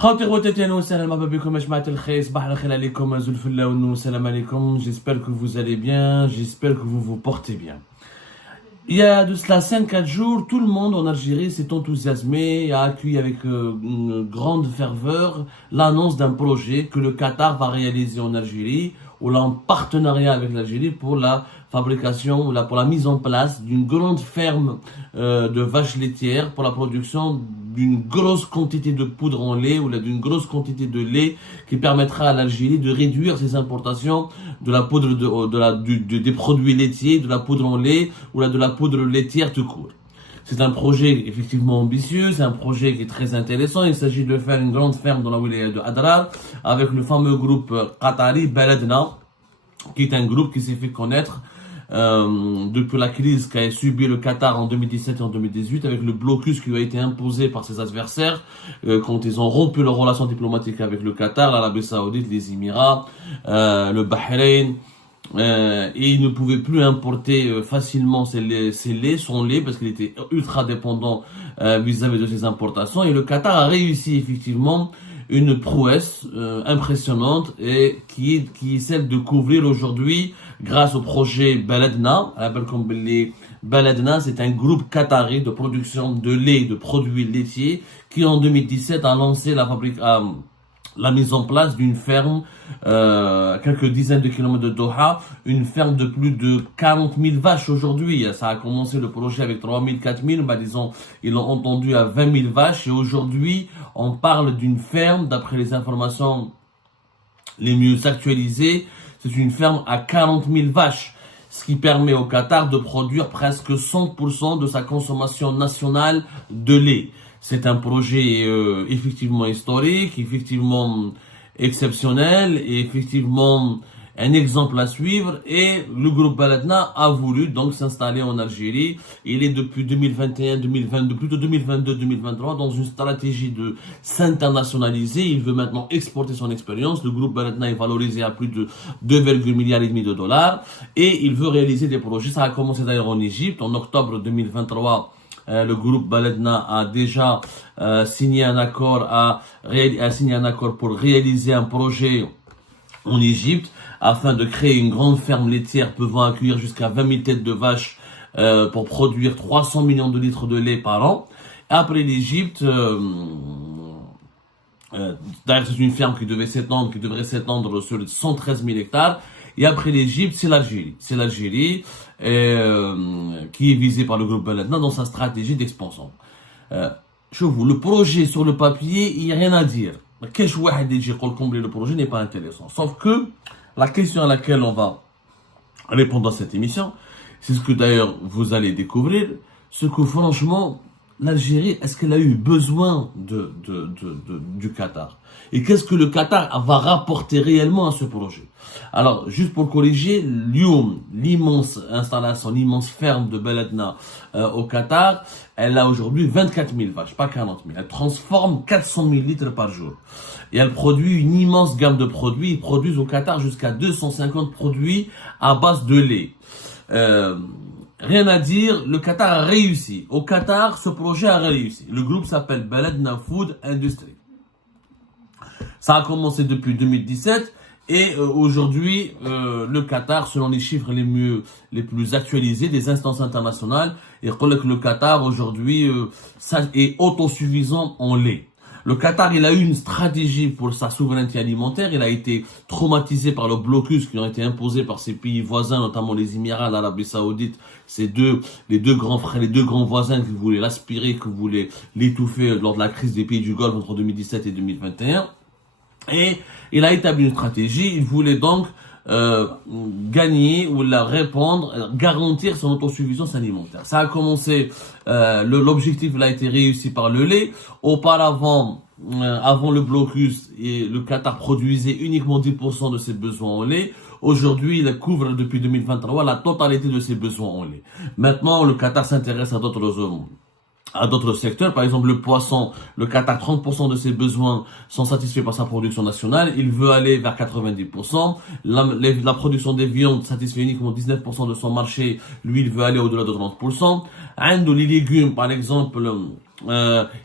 خوتي خواتاتي اهلا وسهلا مرحبا بكم يا جماعة الخير صباح الخير عليكم زول الفلا والنور السلام عليكم. J'espère que vous allez bien, j'espère que vous vous portez bien. Il y a de cela 5-4 jours, tout le monde en Algérie s'est enthousiasmé et a accueilli avec une grande ferveur l'annonce d'un projet que le Qatar va réaliser en Algérie, ou là en partenariat avec l'Algérie pour la fabrication, ou là pour la mise en place d'une grande ferme de vaches laitières pour la production d'une grosse quantité de poudre en lait ou là d'une grosse quantité de lait qui permettra à l'Algérie de réduire ses importations de la poudre des produits laitiers, de la poudre en lait ou là de la poudre laitière tout court. C'est un projet effectivement ambitieux, c'est un projet qui est très intéressant. Il s'agit de faire une grande ferme dans la wilaya de Adrar avec le fameux groupe qatari Baladna, qui est un groupe qui s'est fait connaître depuis la crise qu'a subi le Qatar en 2017 et en 2018 avec le blocus qui lui a été imposé par ses adversaires quand ils ont rompu leurs relations diplomatiques avec le Qatar, l'Arabie Saoudite, les Émirats, le Bahreïn. Et il ne pouvait plus importer facilement son lait parce qu'il était ultra dépendant vis-à-vis de ses importations. Et le Qatar a réussi effectivement une prouesse impressionnante et qui est celle de couvrir aujourd'hui grâce au projet Baladna. Baladna, c'est un groupe qatari de production de lait, de produits laitiers qui en 2017 a lancé la mise en place d'une ferme quelques dizaines de kilomètres de Doha, une ferme de plus de 40 000 vaches aujourd'hui. Ça a commencé le projet avec 3 000, 4 000, disons, ils l'ont entendu à 20 000 vaches et aujourd'hui on parle d'une ferme, d'après les informations les mieux actualisées, c'est une ferme à 40 000 vaches, ce qui permet au Qatar de produire presque 100% de sa consommation nationale de lait. C'est un projet effectivement historique, effectivement exceptionnel et effectivement un exemple à suivre. Et le groupe Baladna a voulu donc s'installer en Algérie. Il est depuis 2021-2022, plutôt 2022-2023, dans une stratégie de s'internationaliser. Il veut maintenant exporter son expérience. Le groupe Baladna est valorisé à plus de 2,5 milliards de dollars et il veut réaliser des projets. Ça a commencé d'ailleurs en Égypte en octobre 2023. Le groupe Baladna a déjà signé un accord pour réaliser un projet en Égypte afin de créer une grande ferme laitière pouvant accueillir jusqu'à 20 000 têtes de vaches pour produire 300 millions de litres de lait par an. Après l'Égypte, d'ailleurs c'est une ferme qui devrait s'étendre sur 113 000 hectares. Et après l'Égypte, c'est l'Algérie. C'est l'Algérie qui est visée par le groupe Baladna dans sa stratégie d'expansion. Le projet sur le papier, il n'y a rien à dire. Le projet n'est pas intéressant. Sauf que la question à laquelle on va répondre dans cette émission, c'est ce que d'ailleurs vous allez découvrir, ce que franchement, l'Algérie, est-ce qu'elle a eu besoin du Qatar? Et qu'est-ce que le Qatar va rapporter réellement à ce projet? Alors, juste pour corriger, l'immense installation, l'immense ferme de Baladna au Qatar, elle a aujourd'hui 24 000 vaches, pas 40 000. Elle transforme 400 000 litres par jour. Et elle produit une immense gamme de produits. Ils produisent au Qatar jusqu'à 250 produits à base de lait. Rien à dire, le Qatar a réussi. Au Qatar, ce projet a réussi. Le groupe s'appelle Baladna Food Industry. Ça a commencé depuis 2017 et aujourd'hui, le Qatar, selon les chiffres les plus actualisés des instances internationales, et que le Qatar aujourd'hui est autosuffisant en lait. Le Qatar, il a eu une stratégie pour sa souveraineté alimentaire. Il a été traumatisé par le blocus qui ont été imposés par ses pays voisins, notamment les Émirats, l'Arabie Saoudite. Les deux grands frères, les deux grands voisins qui voulaient l'aspirer, qui voulaient l'étouffer lors de la crise des pays du Golfe entre 2017 et 2021. Et il a établi une stratégie. Il voulait donc gagner ou garantir son autosuffisance alimentaire. Ça a commencé, l'objectif a été réussi par le lait. Auparavant, avant le blocus, le Qatar produisait uniquement 10% de ses besoins en lait. Aujourd'hui, il couvre depuis 2023 la totalité de ses besoins en lait. Maintenant, le Qatar s'intéresse à d'autres secteurs. Par exemple, le poisson, le Qatar, 30% de ses besoins sont satisfaits par sa production nationale. Il veut aller vers 90%. La production des viandes satisfait uniquement 19% de son marché. Lui, il veut aller au-delà de 30%. Les légumes, par exemple,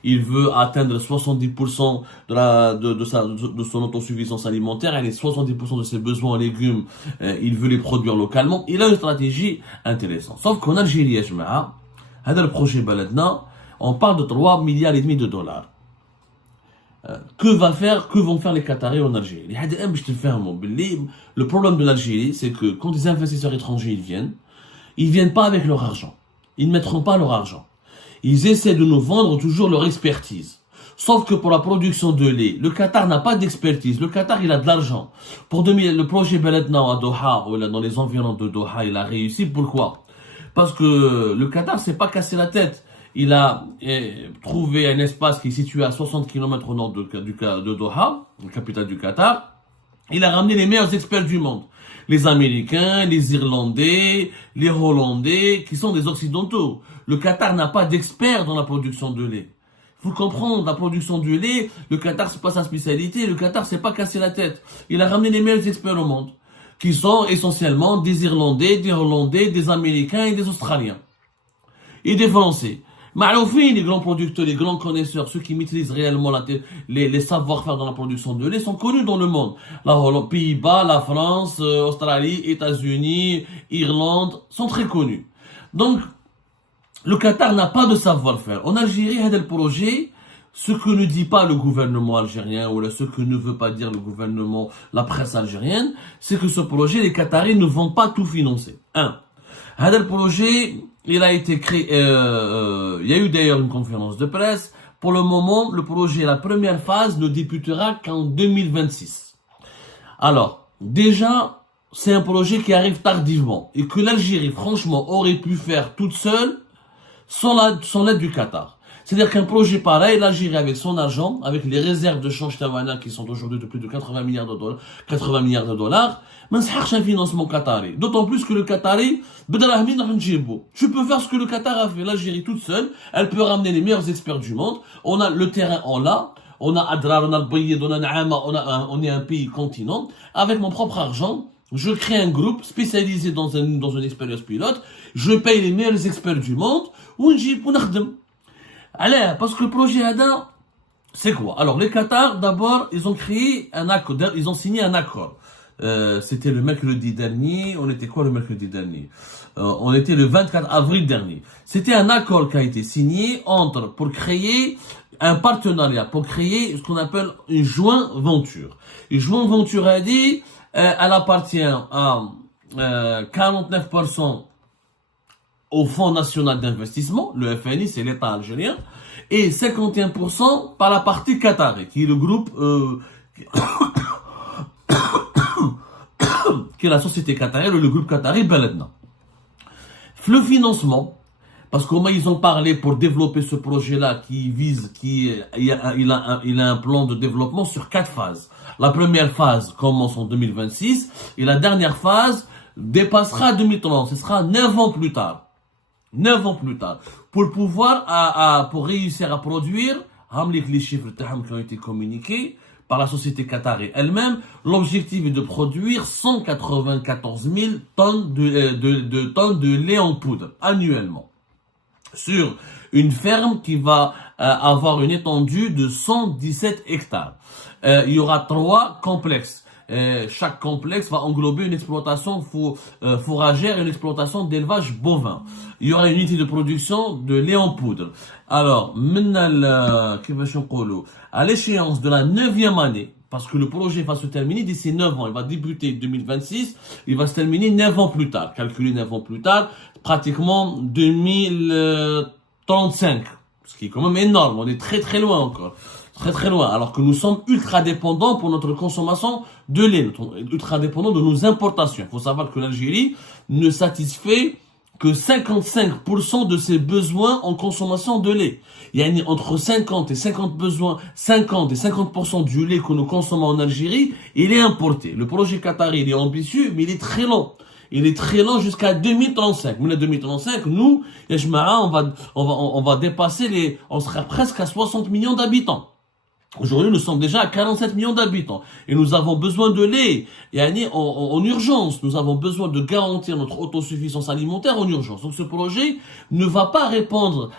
il veut atteindre 70% de son autosuffisance alimentaire, et les 70% de ses besoins en légumes, il veut les produire localement. Il a une stratégie intéressante. Sauf qu'en Algérie, le projet Baladna, on parle de 3,5 milliards de dollars. Que vont faire les Qataris en Algérie? Le problème de l'Algérie, c'est que quand des investisseurs étrangers ils viennent pas avec leur argent. Ils ne mettront pas leur argent. Ils essaient de nous vendre toujours leur expertise. Sauf que pour la production de lait, le Qatar n'a pas d'expertise. Le Qatar, il a de l'argent. Le projet Baladna à Doha, ou dans les environs de Doha, il a réussi. Pourquoi? Parce que le Qatar s'est pas cassé la tête. Il a trouvé un espace qui est situé à 60 km au nord de Doha, la capitale du Qatar. Il a ramené les meilleurs experts du monde. Les Américains, les Irlandais, les Hollandais, qui sont des Occidentaux. Le Qatar n'a pas d'experts dans la production de lait. Il faut comprendre, la production du lait, le Qatar, c'est pas sa spécialité. Le Qatar s'est pas cassé la tête. Il a ramené les meilleurs experts au monde, qui sont essentiellement des Irlandais, des Hollandais, des Américains et des Australiens. Et des Français. Maloufine, les grands producteurs, les grands connaisseurs, ceux qui maîtrisent réellement les savoir-faire dans la production de lait sont connus dans le monde. Les Pays-Bas, la France, Australie, États-Unis, Irlande sont très connus. Donc, le Qatar n'a pas de savoir-faire. En Algérie, il y a des projets, ce que ne dit pas le gouvernement algérien ou ce que ne veut pas dire le gouvernement, la presse algérienne, c'est que ce projet, les Qataris ne vont pas tout financer. Le projet, il a été créé, il y a eu d'ailleurs une conférence de presse. Pour le moment, le projet, la première phase ne débutera qu'en 2026. Alors, déjà, c'est un projet qui arrive tardivement et que l'Algérie, franchement, aurait pu faire toute seule sans l'aide du Qatar. C'est-à-dire qu'un projet pareil, l'Algérie avec son argent, avec les réserves de change tawana qui sont aujourd'hui de plus de 80 milliards de dollars, mais c'est un financement qatari. D'autant plus que le Qatari, tu peux faire ce que le Qatar a fait. L'Algérie toute seule, elle peut ramener les meilleurs experts du monde. On a le terrain, on a Adrar, on a le Bayed, on a Naama, on est un pays continent. Avec mon propre argent, je crée un groupe spécialisé dans une expérience pilote. Je paye les meilleurs experts du monde. Allez, parce que le projet ADA, c'est quoi? Alors, les Qatar, d'abord, ils ont créé un accord, ils ont signé un accord. C'était le mercredi dernier. On était quoi le mercredi dernier? On était le 24 avril dernier. C'était un accord qui a été signé pour créer un partenariat, pour créer ce qu'on appelle une joint venture. Une joint venture a dit, elle appartient à 49% au Fonds National d'Investissement, le FNI, c'est l'État algérien, et 51% par la partie qatari, qui est le groupe, qui est la société qatarienne, le groupe qatari Baladna. Le financement, parce qu'au moins ils ont parlé pour développer ce projet-là il a un plan de développement sur 4 phases. La première phase commence en 2026 et la dernière phase dépassera 2030. Ce sera 9 ans plus tard. 9 ans plus tard. Pour pouvoir, pour réussir à produire, les chiffres qui ont été communiqués par la société qatari elle-même, l'objectif est de produire 194 000 tonnes de lait en poudre annuellement. Sur une ferme qui va avoir une étendue de 117 hectares. Il y aura 3 complexes. Chaque complexe va englober une exploitation fourragère et une exploitation d'élevage bovin. Il y aura une unité de production de lait en poudre. Alors, à l'échéance de la 9e année, parce que le projet va se terminer d'ici 9 ans, il va débuter 2026, il va se terminer 9 ans plus tard, calculé 9 ans plus tard, pratiquement 2035, ce qui est quand même énorme, on est très très loin encore. Très très loin, alors que nous sommes ultra dépendants pour notre consommation de lait, ultra dépendants de nos importations. Il faut savoir que l'Algérie ne satisfait que 55% de ses besoins en consommation de lait. Il y a entre 50 et 50% du lait que nous consommons en Algérie, il est importé. Le projet qatari, il est ambitieux, mais il est très long. Il est très long jusqu'à 2035. Mais en 2035, nous, on va dépasser on sera presque à 60 millions d'habitants. Aujourd'hui, nous sommes déjà à 47 millions d'habitants et nous avons besoin de lait en urgence. Nous avons besoin de garantir notre autosuffisance alimentaire en urgence. Donc ce projet ne va pas répondre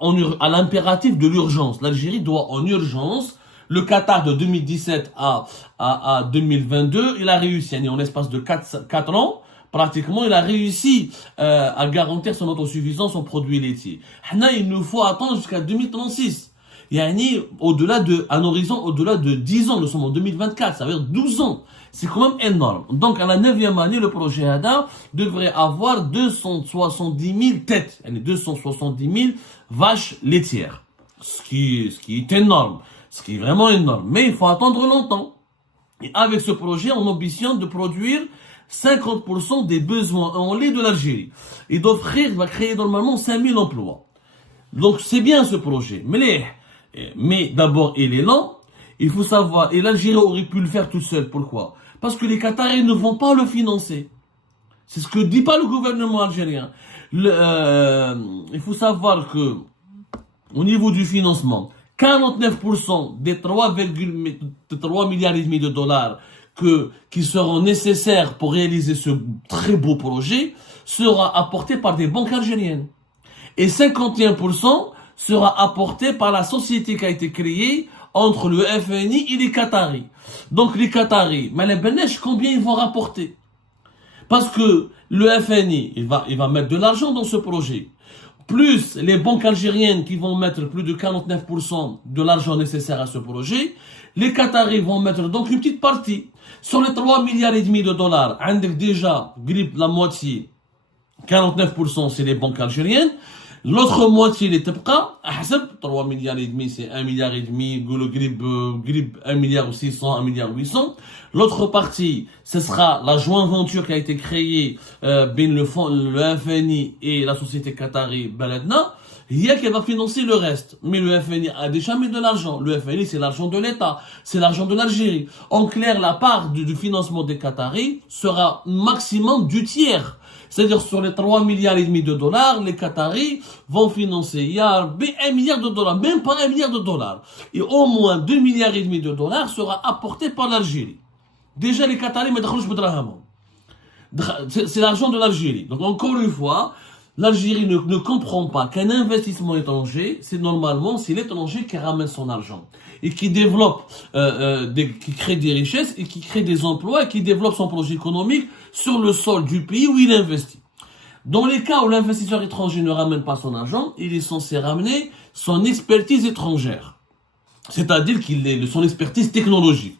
à l'impératif de l'urgence. L'Algérie doit en urgence. Le Qatar de 2017 à 2022, il a réussi, en l'espace de 4 ans, pratiquement, il a réussi à garantir son autosuffisance en produits laitiers. Il nous faut attendre jusqu'à 2036. Au-delà à un horizon au-delà de 10 ans, nous sommes en 2024, ça veut dire 12 ans. C'est quand même énorme. Donc, à la 9e année, le projet ADA devrait avoir 270 000 têtes, 270 000 vaches laitières. Ce qui est énorme. Ce qui est vraiment énorme. Mais il faut attendre longtemps. Et avec ce projet, on ambitionne de produire 50% des besoins en lait de l'Algérie. Et va créer normalement 5000 emplois. Donc, c'est bien ce projet. Mais d'abord, il est lent. Il faut savoir, et l'Algérie aurait pu le faire toute seule. Pourquoi? Parce que les Qataris ne vont pas le financer. C'est ce que dit pas le gouvernement algérien. Il faut savoir que, au niveau du financement, 49% des 3 milliards et demi de dollars qui seront nécessaires pour réaliser ce très beau projet sera apporté par des banques algériennes. Et 51% sera apporté par la société qui a été créée entre le FNI et les Qataris. Donc les Qataris, mais les Benesh, combien ils vont rapporter? Parce que le FNI, il va mettre de l'argent dans ce projet. Plus les banques algériennes qui vont mettre plus de 49% de l'argent nécessaire à ce projet, les Qataris vont mettre donc une petite partie. Sur les 3 milliards et demi de dollars, déjà, la moitié, 49% c'est les banques algériennes. L'autre moitié, les tebqa, 3 milliards et demi, c'est 1 milliard et demi, grib 1 milliard ou 600, 1 milliard 800. L'autre partie, ce sera la joint venture qui a été créée, le FNI et la société qatari Baladna. Il y a qui va financer le reste. Mais le FNI a déjà mis de l'argent. Le FNI, c'est l'argent de l'État. C'est l'argent de l'Algérie. En clair, la part du financement des Qataris sera maximum du tiers. C'est-à-dire, sur les 3 milliards et demi de dollars, les Qataris vont financer. Il y a 1 milliard de dollars, même pas 1 milliard de dollars. Et au moins 2 milliards et demi de dollars sera apporté par l'Algérie. Déjà, les Qataris, c'est l'argent de l'Algérie. Donc, encore une fois, l'Algérie ne comprend pas qu'un investissement étranger, c'est l'étranger qui ramène son argent et qui développe, qui crée des richesses et qui crée des emplois et qui développe son projet économique sur le sol du pays où il investit. Dans les cas où l'investisseur étranger ne ramène pas son argent, il est censé ramener son expertise étrangère, c'est-à-dire son expertise technologique.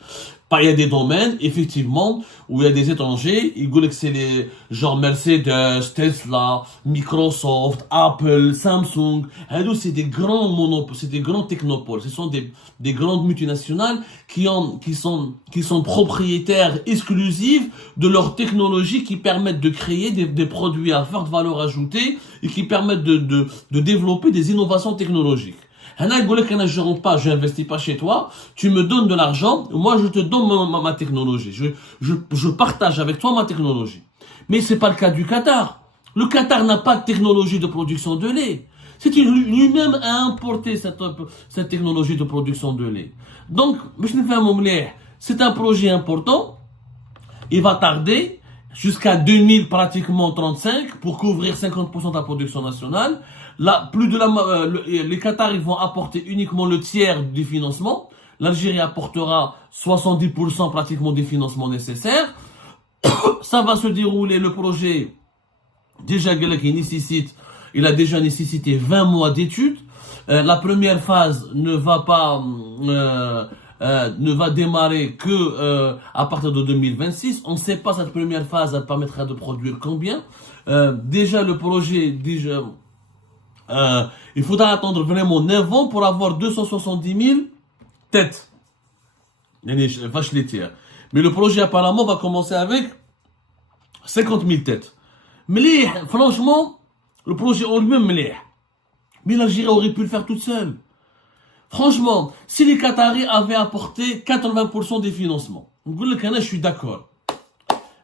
Il y a des domaines, effectivement, où il y a des étrangers, ils disent que c'est les, genre Mercedes, Tesla, Microsoft, Apple, Samsung. C'est des grands monopoles, c'est des grands technopoles. Ce sont des grandes multinationales qui sont propriétaires exclusifs de leur technologie qui permettent de créer des produits à forte valeur ajoutée et qui permettent de développer des innovations technologiques. Je rentre pas, je n'investis pas chez toi, tu me donnes de l'argent, moi je te donne ma technologie, je partage avec toi ma technologie. Mais c'est pas le cas du Qatar. Le Qatar n'a pas de technologie de production de lait. C'est lui-même a importé cette technologie de production de lait. Donc, c'est un projet important, il va tarder jusqu'à 2000 pratiquement 35 pour couvrir 50% de la production nationale. Là, les Qataris vont apporter uniquement le tiers du financement. L'Algérie apportera 70% pratiquement des financements nécessaires. Ça va se dérouler, le projet, déjà il a déjà nécessité 20 mois d'études. La première phase ne va démarrer que à partir de 2026. On ne sait pas cette première phase, elle permettra de produire combien. Déjà le projet, il faudra attendre vraiment 9 ans pour avoir 270 000 têtes. Vaches laitières. Mais le projet apparemment va commencer avec 50 000 têtes. Mais franchement, le projet en lui-même, mais l'Algérie aurait pu le faire toute seule. Franchement, si les Qataris avaient apporté 80% des financements, je suis d'accord.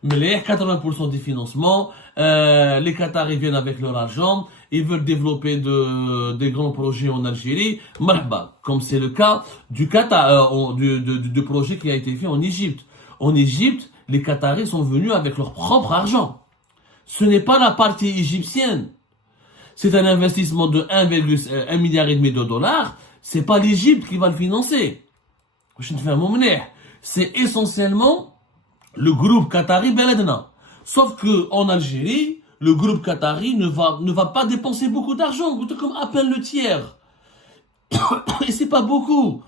Mais les 80% des financements, les Qataris viennent avec leur argent, ils veulent développer des grands projets en Algérie, marhaba, comme c'est le cas du projet qui a été fait en Égypte. En Égypte, les Qataris sont venus avec leur propre argent. Ce n'est pas la partie égyptienne. c'est un investissement de 1,1 milliard et demi de dollars, c'est pas l'Égypte qui va le financer. C'est essentiellement le groupe qatari Beledna. Sauf que en Algérie, le groupe qatari ne va pas dépenser beaucoup d'argent, comme à peine le tiers. Et c'est pas beaucoup.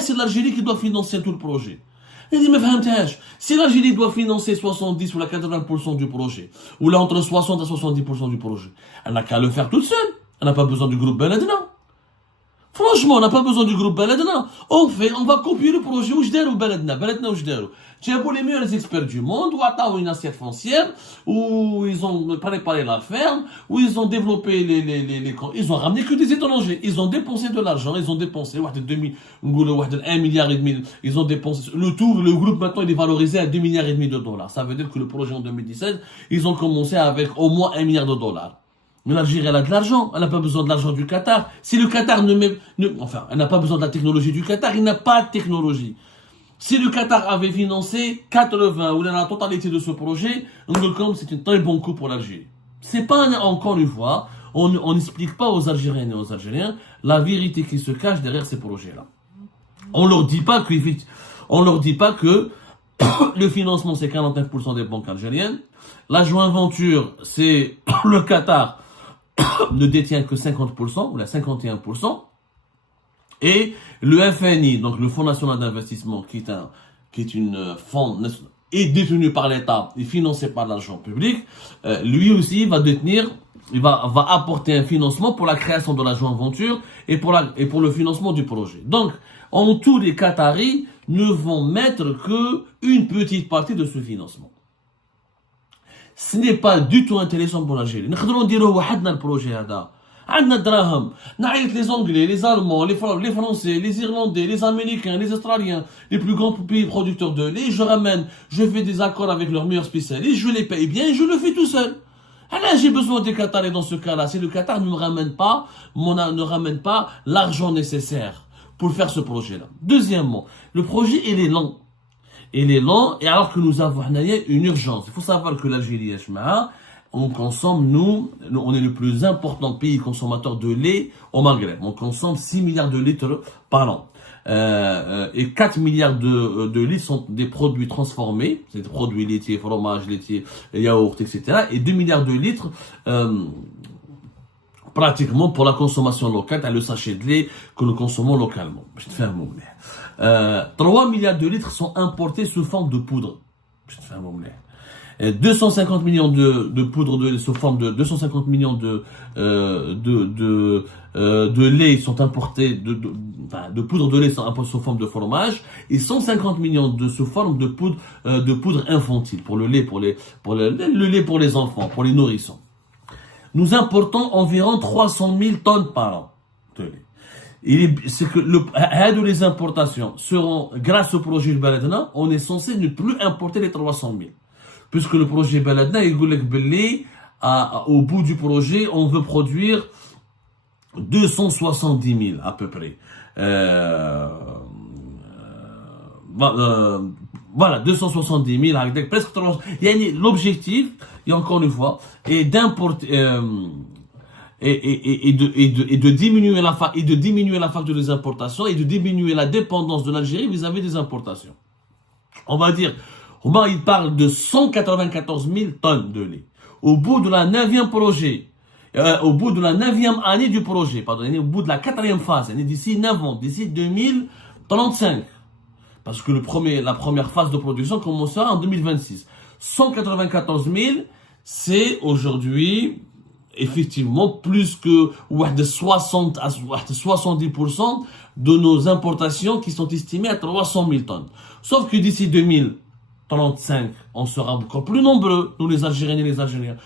C'est l'Algérie qui doit financer tout le projet. Il dit, mais si l'Algérie doit financer 70 ou 80% du projet, ou là entre 60 à 70% du projet, elle n'a qu'à le faire toute seule. Elle n'a pas besoin du groupe Beledna. Franchement, on n'a pas besoin du groupe Beledna. On va copier le projet Oujder ou Beledna. Beledna ou Oujder. Tu as pour les meilleurs experts du monde, ou à une assiette foncière, où ils ont préparé la ferme, où ils ont développé ils ont ramené que des étrangers. Ils ont dépensé de l'argent, ils ont dépensé 1 milliard et demi. Ils ont dépensé, le groupe maintenant il est valorisé à 2 milliards et demi de dollars. Ça veut dire que le projet en 2017, ils ont commencé avec au moins 1 milliard de dollars. Mais l'Algérie, elle a de l'argent. Elle n'a pas besoin de l'argent du Qatar. Si le Qatar elle n'a pas besoin de la technologie du Qatar. Il n'a pas de technologie. Si le Qatar avait financé 80 ou la totalité de ce projet, c'est un très bon coup pour l'Algérie. C'est pas, encore une fois, on n'explique pas aux Algériens et aux Algériens la vérité qui se cache derrière ces projets-là. On leur dit pas que le financement c'est 49% des banques algériennes. La joint venture, c'est le Qatar ne détient que 50% ou la 51%. Et le FNI, donc le Fonds National d'Investissement, qui est une fonds est détenu par l'État et financé par l'argent public, lui aussi va apporter un financement pour la création de la joint venture et pour le financement du projet. Donc, en tout, les Qataris ne vont mettre que une petite partie de ce financement. Ce n'est pas du tout intéressant pour l'Algérie. Nous allons dire le projet là. عندنا دراهم نعيط les Anglais, les Allemands, les Français, les Irlandais, les Américains, les Australiens, les plus grands pays producteurs de lait, je fais des accords avec leurs meilleurs spécialistes, je les paye bien et je le fais tout seul. Alors j'ai besoin des Qataris dans ce cas-là. Si le Qatar ne ramène pas l'argent nécessaire pour faire ce projet-là. Deuxièmement, le projet il est lent. Il est lent et alors que nous avons une urgence. Il faut savoir que l'Algérie, on consomme, on est le plus important pays consommateur de lait au Maghreb. On consomme 6 milliards de litres par an. Et 4 milliards de litres sont des produits transformés, c'est des produits laitiers, fromage, laitier, yaourt, etc. Et 2 milliards de litres pratiquement pour la consommation locale, le sachet de lait que nous consommons localement. 3 milliards de litres sont importés sous forme de poudre. 250 millions de poudre de lait sous forme de 250 millions de lait sont importés de poudre de lait sous forme de fromage et 150 millions sous forme de poudre infantile pour le lait pour les enfants, pour les nourrissons. Nous importons environ 300 000 tonnes par an de lait. C'est que les importations seront, grâce au projet Beledna, on est censé ne plus importer les 300 000. Puisque le projet Beledna, il dit au bout du projet, on veut produire 270 000 à peu près. Voilà, 270 000 avec presque 300. L'objectif, et encore une fois, est d'importer et de diminuer la facture des importations et de diminuer la dépendance de l'Algérie vis-à-vis des importations. On va dire, il parle de 194 000 tonnes de lait. Au bout de la 9e projet, au bout de la 9e année du projet, au bout de la 4e phase, d'ici 9 ans, d'ici 2035. Parce que la première phase de production commencera en 2026. 194 000, c'est aujourd'hui, effectivement, plus que 60 à 70% de nos importations qui sont estimées à 300 000 tonnes. Sauf que d'ici 2035, on sera encore plus nombreux, nous les Algériens et les Algériens.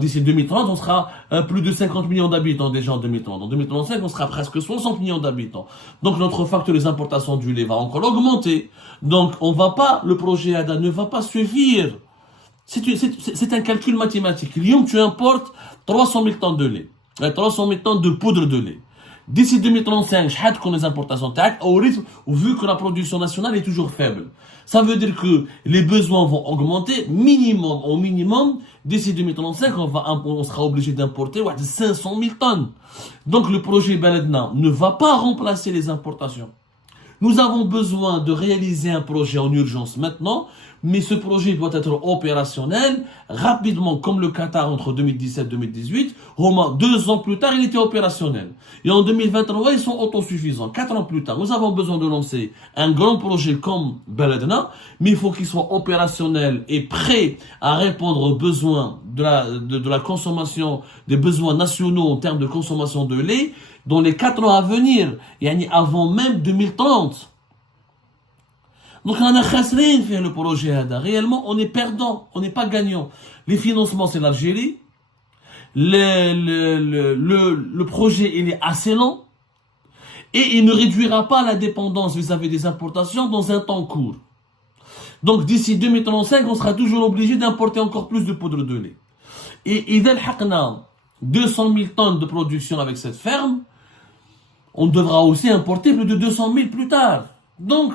D'ici 2030, on sera plus de 50 millions d'habitants déjà en 2030. En 2035, on sera presque 60 millions d'habitants. Donc notre facteur des importations du lait va encore augmenter. Donc le projet ADA ne va pas suffire. C'est un calcul mathématique. Lyon, tu importes 300 000 tonnes de lait, 300 000 tonnes de poudre de lait. D'ici 2035, je vais les importations au rythme, vu que la production nationale est toujours faible. Ça veut dire que les besoins vont augmenter au minimum. D'ici 2035, on sera obligé d'importer 500 000 tonnes. Donc le projet Baladna ne va pas remplacer les importations. Nous avons besoin de réaliser un projet en urgence maintenant, mais ce projet doit être opérationnel rapidement, comme le Qatar entre 2017 et 2018. Au moins 2 ans plus tard, il était opérationnel. Et en 2023, ils sont autosuffisants. 4 ans plus tard, nous avons besoin de lancer un grand projet comme Baladna, mais il faut qu'il soit opérationnel et prêt à répondre aux besoins de la consommation, des besoins nationaux en termes de consommation de lait, dans les 4 ans à venir, avant même 2030. Donc on a khasrine fait le projet. Réellement, on est perdant, on n'est pas gagnant. Les financements, c'est l'Algérie. Le projet, il est assez lent. Et il ne réduira pas la dépendance vis-à-vis des importations dans un temps court. Donc d'ici 2035, on sera toujours obligé d'importer encore plus de poudre de lait. Et il y a 200 000 tonnes de production avec cette ferme. On devra aussi importer plus de 200 000 plus tard. Donc,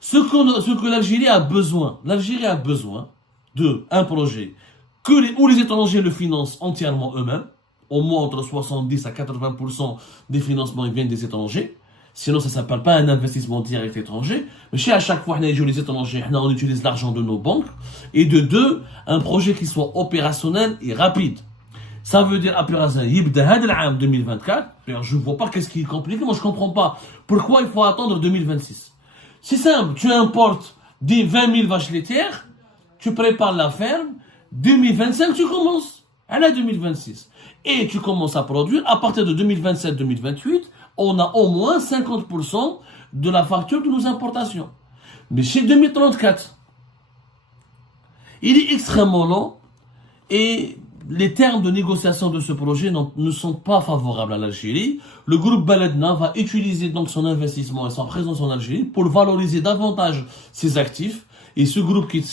ce que l'Algérie a besoin d'un projet où les étrangers le financent entièrement eux-mêmes, au moins entre 70 à 80% des financements viennent des étrangers. Sinon, ça ne s'appelle pas un investissement direct étranger. Mais à chaque fois, les étrangers, on utilise l'argent de nos banques. Et de deux, un projet qui soit opérationnel et rapide. Ça veut dire, après 2024, je ne vois pas qu'est-ce qui est compliqué, moi je ne comprends pas. Pourquoi il faut attendre 2026? C'est simple, tu importes des 20 000 vaches laitières, tu prépares la ferme, 2025 tu commences, à la 2026. Et tu commences à produire, à partir de 2027-2028, on a au moins 50% de la facture de nos importations. Mais chez 2034, il est extrêmement lent et les termes de négociation de ce projet ne sont pas favorables à l'Algérie. Le groupe Baladna va utiliser donc son investissement et sa présence en Algérie pour valoriser davantage ses actifs. Et ce groupe qui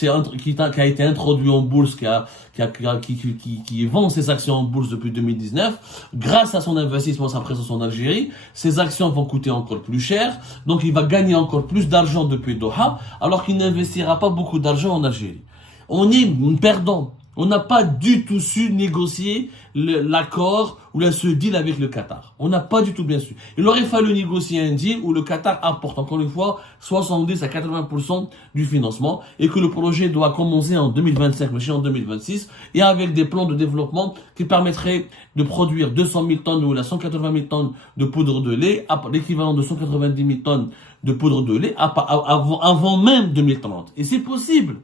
a été introduit en bourse, qui vend ses actions en bourse depuis 2019, grâce à son investissement et sa présence en Algérie, ses actions vont coûter encore plus cher. Donc il va gagner encore plus d'argent depuis Doha, alors qu'il n'investira pas beaucoup d'argent en Algérie. On est perdant. On n'a pas du tout su négocier l'accord ou ce deal avec le Qatar. On n'a pas du tout bien su. Il aurait fallu négocier un deal où le Qatar apporte encore une fois 70 à 80% du financement et que le projet doit commencer en 2025, mais en 2026, et avec des plans de développement qui permettraient de produire 200 000 tonnes ou 180 000 tonnes de poudre de lait, l'équivalent de 190 000 tonnes de poudre de lait avant même 2030. Et c'est possible.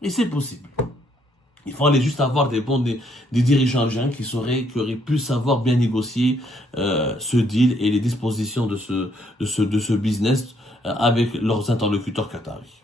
Et c'est possible. Il fallait juste avoir des dirigeants algériens qui auraient pu savoir bien négocier ce deal et les dispositions de ce business avec leurs interlocuteurs qataris.